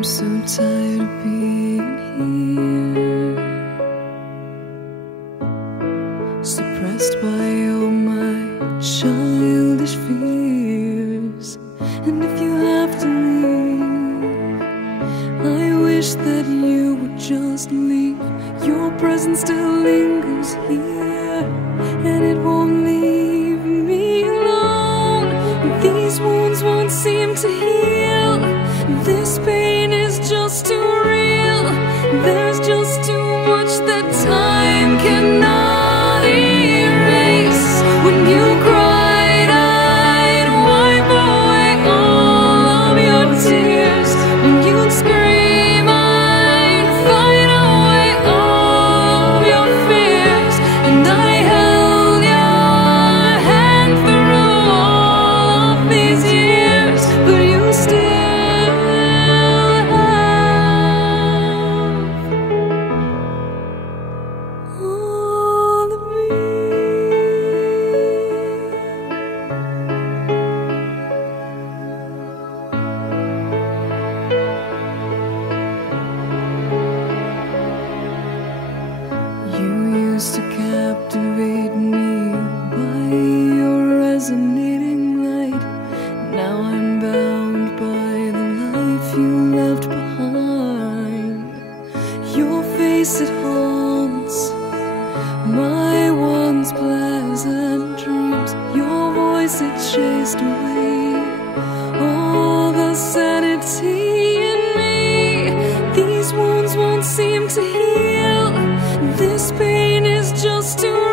I'm so tired of being here, suppressed by all my childish fears. And if you have to leave, I wish that you would just leave. Your presence still lingers here, and it won't leave me alone. These wounds won't seem to heal. This pain is just too real. There's just too much that time cannot erase. When you cried, I'd wipe away all of your tears. When you'd scream, I'd fight away all of your fears. And I held your hand through all of these years, but you still to captivate me by your resonating light. Now I'm bound by the life you left behind. Your face, it haunts my once pleasant dreams. Your voice, it chased away all the sanity in me. These wounds won't seem to heal. This pain is just too